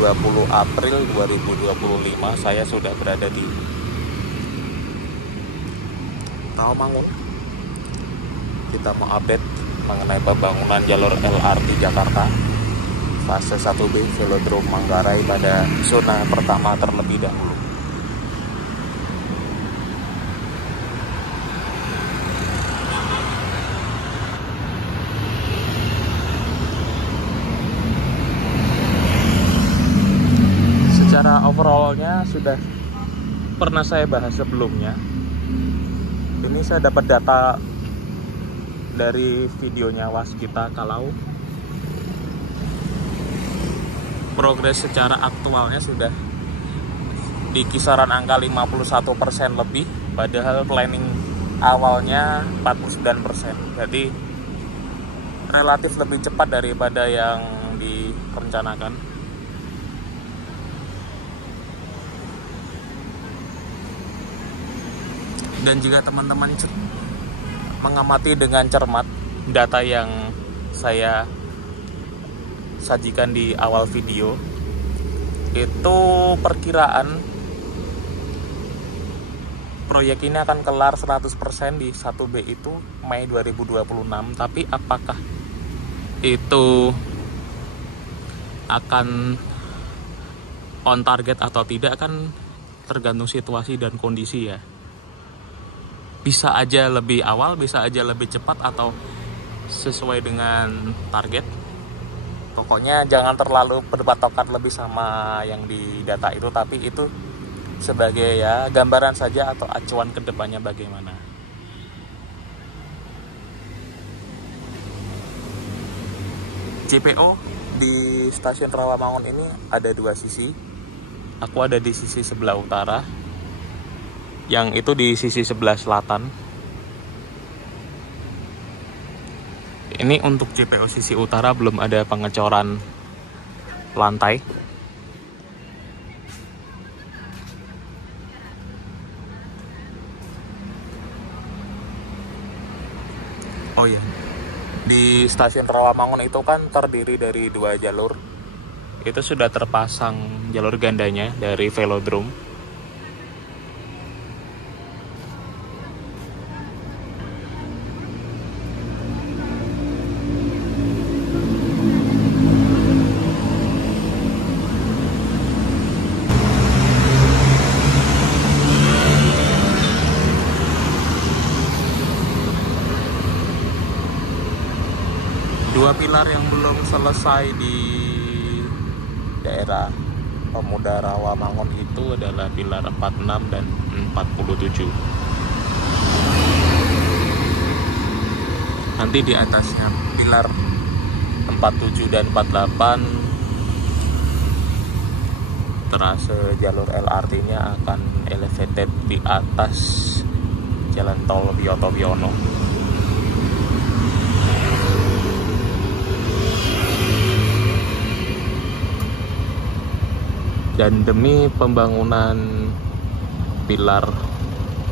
20 April 2025 saya sudah berada di Rawamangun. Kita mau update mengenai pembangunan jalur LRT Jakarta fase 1B Velodrome Manggarai pada zona pertama terlebih dahulu. Secara overallnya sudah pernah saya bahas sebelumnya. Ini saya dapat data dari videonya Waskita kalau progres secara aktualnya sudah di kisaran angka 51% lebih, padahal planning awalnya 49%. Jadi relatif lebih cepat daripada yang direncanakan. Dan jika teman-teman mengamati dengan cermat data yang saya sajikan di awal video, itu perkiraan proyek ini akan kelar 100% di 1B itu Mei 2026. Tapi apakah itu akan on target atau tidak kan tergantung situasi dan kondisi ya. Bisa aja lebih awal, bisa aja lebih cepat, atau sesuai dengan target. Pokoknya jangan terlalu berpatokan lebih sama yang di data itu, tapi itu sebagai ya gambaran saja atau acuan ke depannya bagaimana. JPO di stasiun Rawamangun ini ada dua sisi. Aku ada di sisi sebelah utara, yang itu di sisi sebelah selatan. Ini untuk JPO sisi utara belum ada pengecoran lantai. Oh iya, di stasiun Rawamangun itu kan terdiri dari dua jalur. Itu sudah terpasang jalur gandanya dari Velodrome. Dua pilar yang belum selesai di daerah Pemuda Rawamangun itu adalah pilar 46 dan 47. Nanti di atasnya pilar 47 dan 48 terase jalur LRT-nya akan elevated di atas Jalan Tol Wiyoto Wiono. Dan demi pembangunan pilar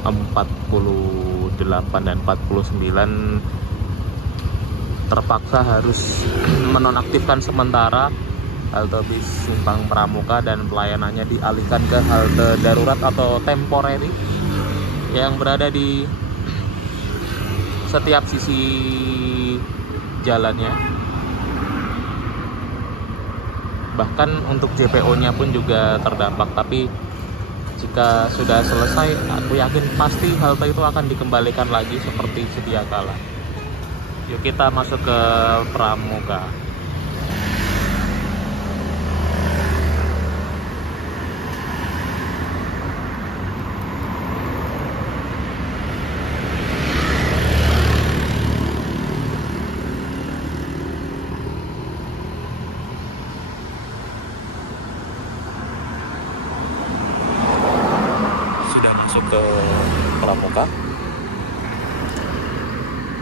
48 dan 49 terpaksa harus menonaktifkan sementara halte bis Simpang Pramuka dan pelayanannya dialihkan ke halte darurat atau temporary yang berada di setiap sisi jalannya. Bahkan untuk JPO-nya pun juga terdampak. Tapi jika sudah selesai, aku yakin pasti halte itu akan dikembalikan lagi seperti sedia kala. Yuk kita masuk ke Pramuka. Ke Pramuka.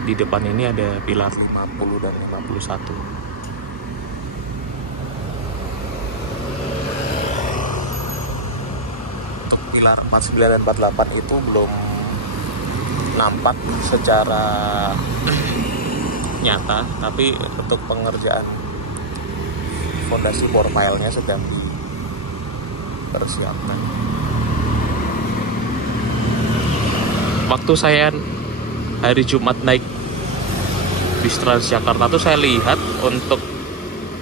Di depan ini ada pilar 50 dan 51. Untuk pilar 49 dan 48 itu belum nampak secara nyata, tapi untuk pengerjaan fondasi bor filenya sedang dipersiapkan. Waktu saya hari Jumat naik bis Transjakarta tuh saya lihat untuk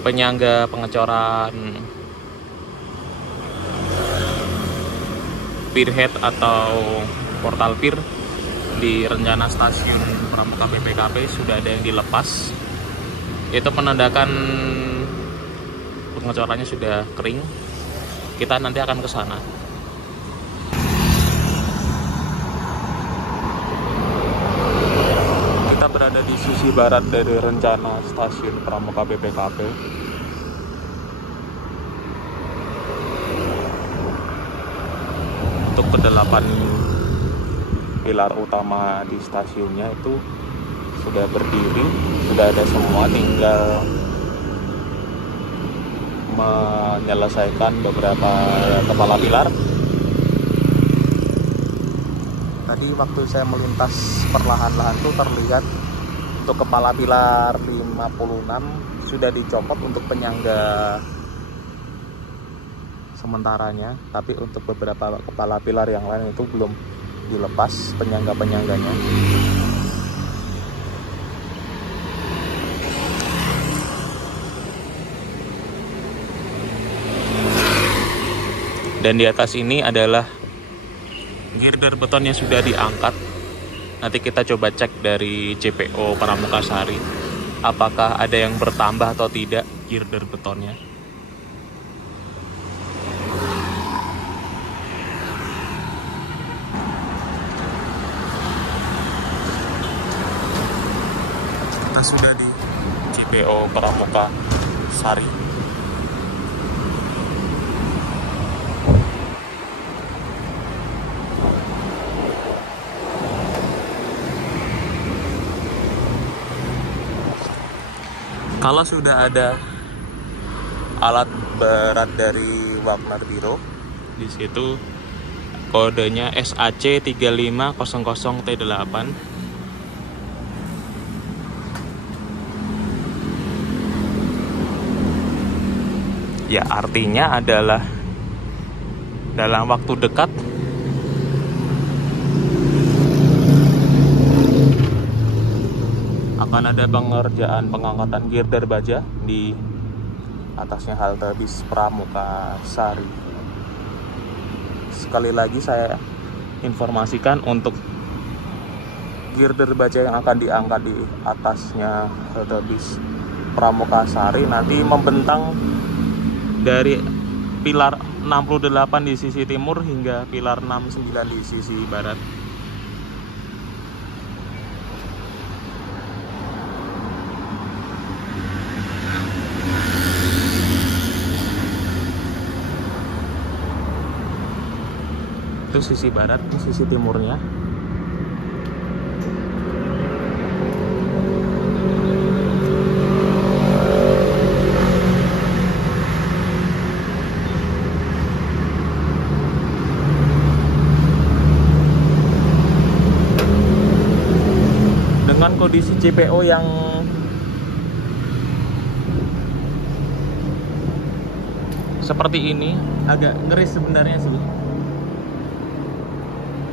penyangga pengecoran pierhead atau portal pier di rencana stasiun Pramuka BPKP sudah ada yang dilepas. Itu menandakan pengecorannya sudah kering. Kita nanti akan ke sana. Kita berada di sisi barat dari rencana stasiun Pramuka BPKP. Untuk kedelapan pilar utama di stasiunnya itu sudah berdiri, sudah ada semua, tinggal menyelesaikan beberapa kepala pilar. Tadi waktu saya melintas perlahan-lahan tuh terlihat untuk kepala pilar 56 sudah dicopot untuk penyangga sementaranya, tapi untuk beberapa kepala pilar yang lain itu belum dilepas penyangga-penyangganya. Dan di atas ini adalah girder beton yang sudah diangkat. Nanti kita coba cek dari JPO Pramuka Sari apakah ada yang bertambah atau tidak girder betonnya. Kita sudah di JPO Pramuka Sari. Kalau sudah ada alat berat dari Wagner Biro, di situ kodenya SAC 3500T8. Ya, artinya adalah dalam waktu dekat akan ada pengerjaan pengangkatan girder baja di atasnya halte bis Pramuka Sari. Sekali lagi saya informasikan untuk girder baja yang akan diangkat di atasnya halte bis Pramuka Sari nanti membentang dari pilar 68 di sisi timur hingga pilar 69 di sisi barat. Itu sisi barat, sisi timurnya. Dengan kondisi JPO yang seperti ini agak ngeri sebenarnya sih.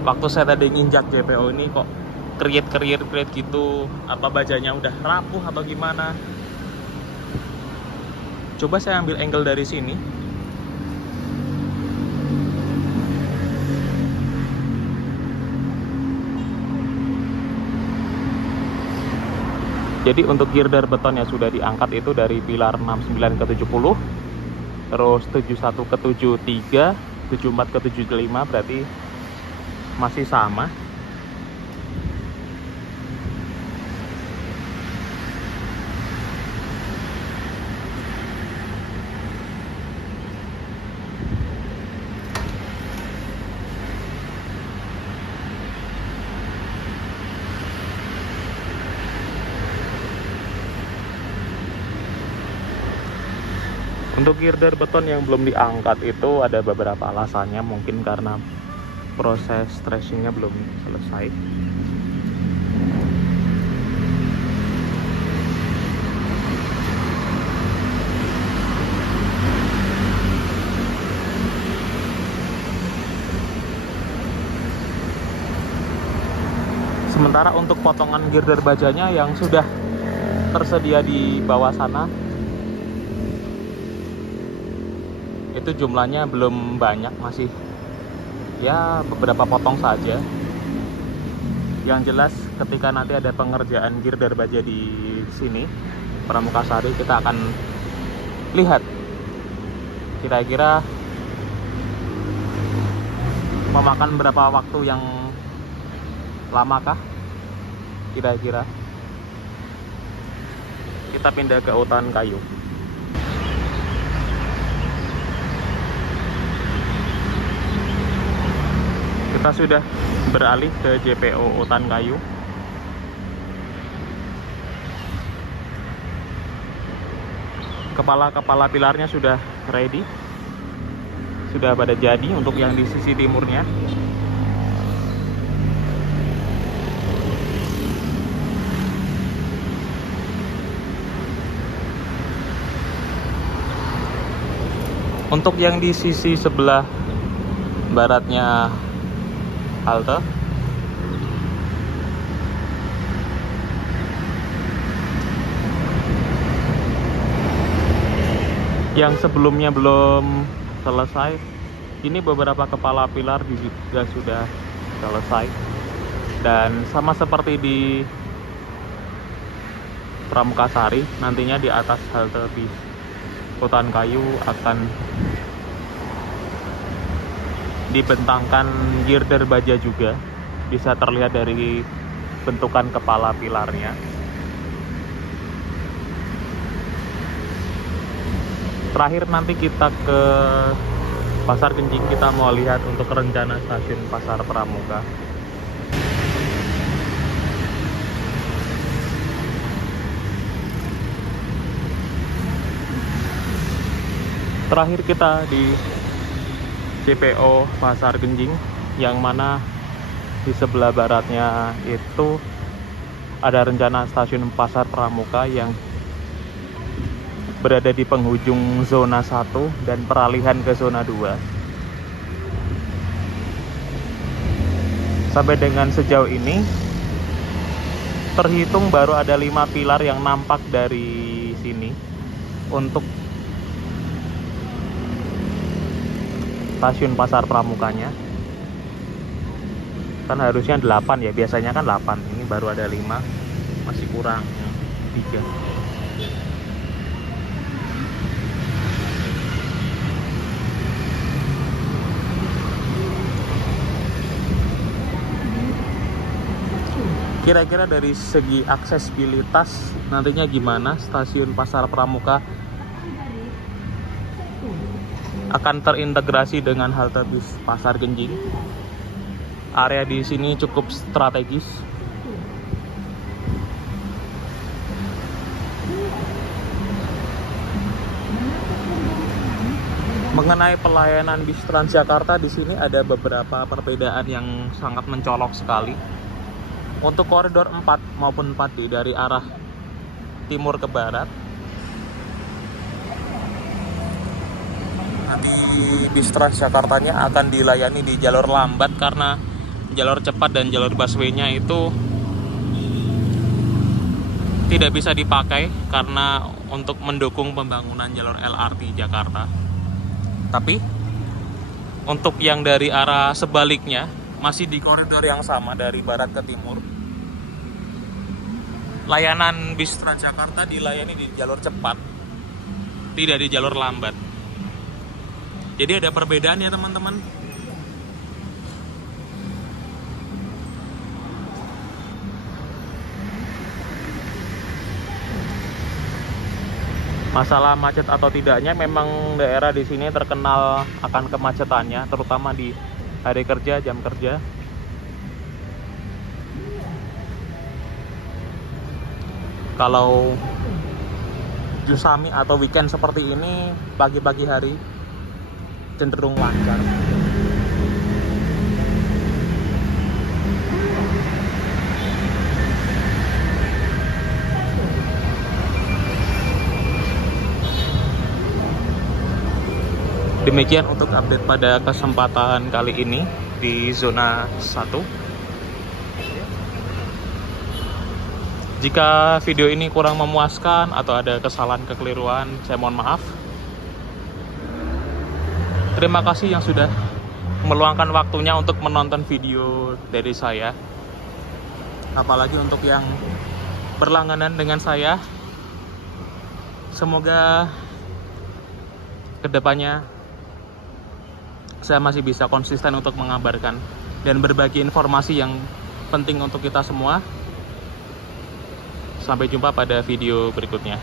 Waktu saya tadi nginjak JPO ini kok kriet gitu, apa bajanya udah rapuh apa gimana. Coba saya ambil angle dari sini. Jadi untuk girder betonnya sudah diangkat itu dari pilar 69 ke 70, terus 71 ke 73, 74 ke 75, berarti masih sama. Untuk girder beton yang belum diangkat itu ada beberapa alasannya, mungkin karena proses tracingnya belum selesai. untuk potongan girder bajanya yang sudah tersedia di bawah sana, itu jumlahnya belum banyak, masih ya beberapa potong saja. Yang jelas ketika nanti ada pengerjaan girder baja di sini Pramuka Sari, kita akan lihat kira-kira memakan berapa waktu yang lamakah kira-kira. Kita pindah ke Utan Kayu. Kita sudah beralih ke JPO Utan Kayu. Kepala-kepala pilarnya sudah ready, sudah pada jadi untuk yang di sisi timurnya. Untuk yang di sisi sebelah baratnya halte, yang sebelumnya belum selesai, ini beberapa kepala pilar juga sudah selesai. Dan sama seperti di Pramuka Sari, nantinya di atas halte bis Utan Kayu akan dibentangkan girder baja juga. Bisa terlihat dari bentukan kepala pilarnya. Terakhir nanti kita ke Pasar Genjing, kita mau lihat untuk rencana stasiun Pasar Pramuka. Terakhir kita di CPO Pasar Genjing, yang mana di sebelah baratnya itu ada rencana stasiun Pasar Pramuka yang berada di penghujung zona 1 dan peralihan ke zona 2. Sampai dengan sejauh ini terhitung baru ada 5 pilar yang nampak dari sini untuk stasiun Pasar Pramukanya. Kan harusnya 8 ya, biasanya kan 8, ini baru ada 5, masih kurang 3. Kira-kira dari segi aksesibilitas nantinya gimana stasiun Pasar Pramuka akan terintegrasi dengan halte bis Pasar Genjing. Area di sini cukup strategis. Mengenai pelayanan bis Transjakarta, di sini ada beberapa perbedaan yang sangat mencolok sekali. Untuk koridor 4 maupun 4D dari arah timur ke barat, nanti bis Transjakartanya akan dilayani di jalur lambat karena jalur cepat dan jalur busway-nya itu tidak bisa dipakai karena untuk mendukung pembangunan jalur LRT Jakarta. Tapi untuk yang dari arah sebaliknya masih di koridor yang sama dari barat ke timur, layanan bis Transjakarta dilayani di jalur cepat, tidak di jalur lambat. Jadi ada perbedaan ya teman-teman. Masalah macet atau tidaknya, memang daerah di sini terkenal akan kemacetannya, terutama di hari kerja, jam kerja. Kalau Jusami atau weekend seperti ini, pagi-pagi hari cenderung lancar. Demikian untuk update pada kesempatan kali ini di zona 1. Jika video ini kurang memuaskan atau ada kesalahan kekeliruan, saya mohon maaf. Terima kasih yang sudah meluangkan waktunya untuk menonton video dari saya. Apalagi untuk yang berlangganan dengan saya. Semoga kedepannya saya masih bisa konsisten untuk mengabarkan dan berbagi informasi yang penting untuk kita semua. Sampai jumpa pada video berikutnya.